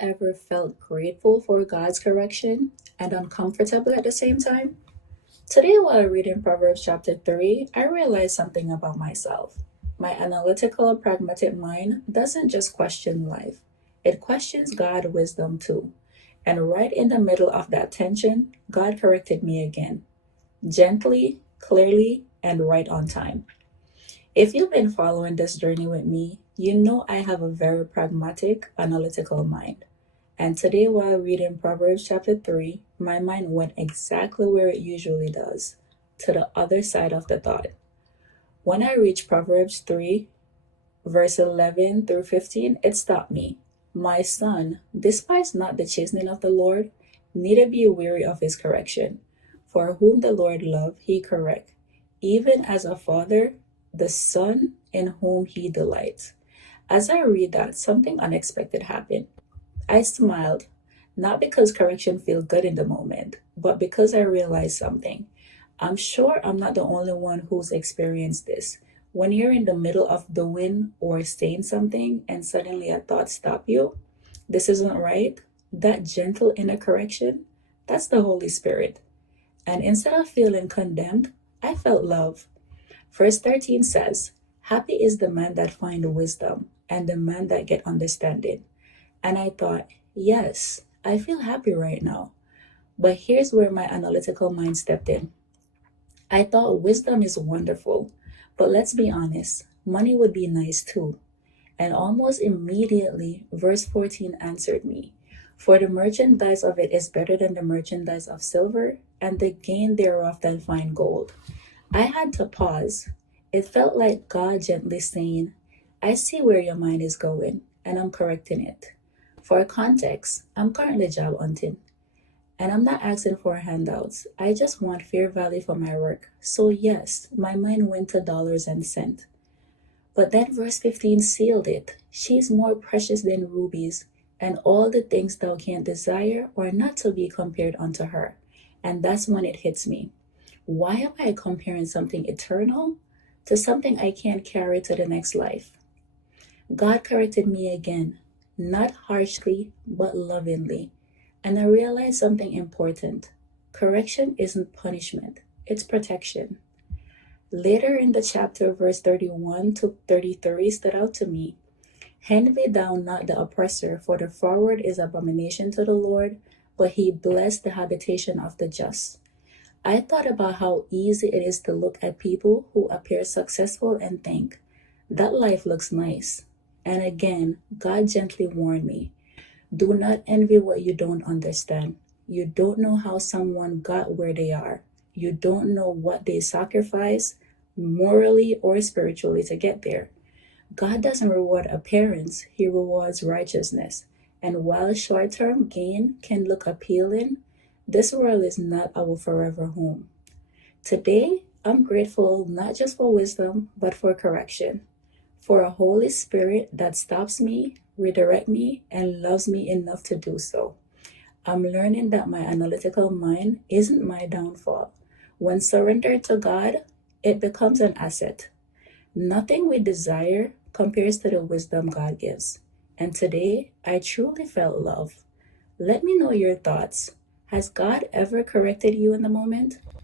you ever felt grateful for God's correction and uncomfortable at the same time? Today, while reading Proverbs chapter 3, I realized something about myself. My analytical, pragmatic mind doesn't just question life, it questions God's wisdom too. And right in the middle of that tension, God corrected me again, gently, clearly, and right on time. If you've been following this journey with me, you know I have a very pragmatic, analytical mind. And today, while reading Proverbs chapter 3, my mind went exactly where it usually does, to the other side of the thought. When I reached Proverbs 3, verse 11 through 15, it stopped me. My son, despise not the chastening of the Lord, neither be weary of his correction. For whom the Lord loveth, he correct, even as a father, the son in whom he delights. As I read that, something unexpected happened. I smiled, not because correction feels good in the moment, but because I realized something. I'm sure I'm not the only one who's experienced this. When you're in the middle of doing or saying something and suddenly a thought stops you, this isn't right, that gentle inner correction, that's the Holy Spirit. And instead of feeling condemned, I felt love. Verse 13 says, happy is the man that find wisdom and the man that get understanding. And I thought, yes, I feel happy right now. But here's where my analytical mind stepped in. I thought wisdom is wonderful, but let's be honest, money would be nice too. And almost immediately, verse 14 answered me. For the merchandise of it is better than the merchandise of silver, and the gain thereof than fine gold. I had to pause. It felt like God gently saying, I see where your mind is going, and I'm correcting it. For context, I'm currently job hunting, and I'm not asking for handouts. I just want fair value for my work. So yes, my mind went to dollars and cents. But then verse 15 sealed it. She's more precious than rubies, and all the things thou canst desire are not to be compared unto her. And that's when it hits me. Why am I comparing something eternal to something I can't carry to the next life? God corrected me again, not harshly, but lovingly. And I realized something important. Correction isn't punishment, it's protection. Later in the chapter, verse 31 to 33 stood out to me. Envy thou not the oppressor, for the froward is abomination to the Lord, but he blessed the habitation of the just. I thought about how easy it is to look at people who appear successful and think, that life looks nice. And again, God gently warned me, do not envy what you don't understand. You don't know how someone got where they are. You don't know what they sacrificed morally or spiritually to get there. God doesn't reward appearance, he rewards righteousness. And while short-term gain can look appealing, this world is not our forever home. Today, I'm grateful not just for wisdom, but for correction, for a Holy Spirit that stops me, redirects me, and loves me enough to do so. I'm learning that my analytical mind isn't my downfall. When surrendered to God, it becomes an asset. Nothing we desire compares to the wisdom God gives. And today, I truly felt love. Let me know your thoughts. Has God ever corrected you in the moment?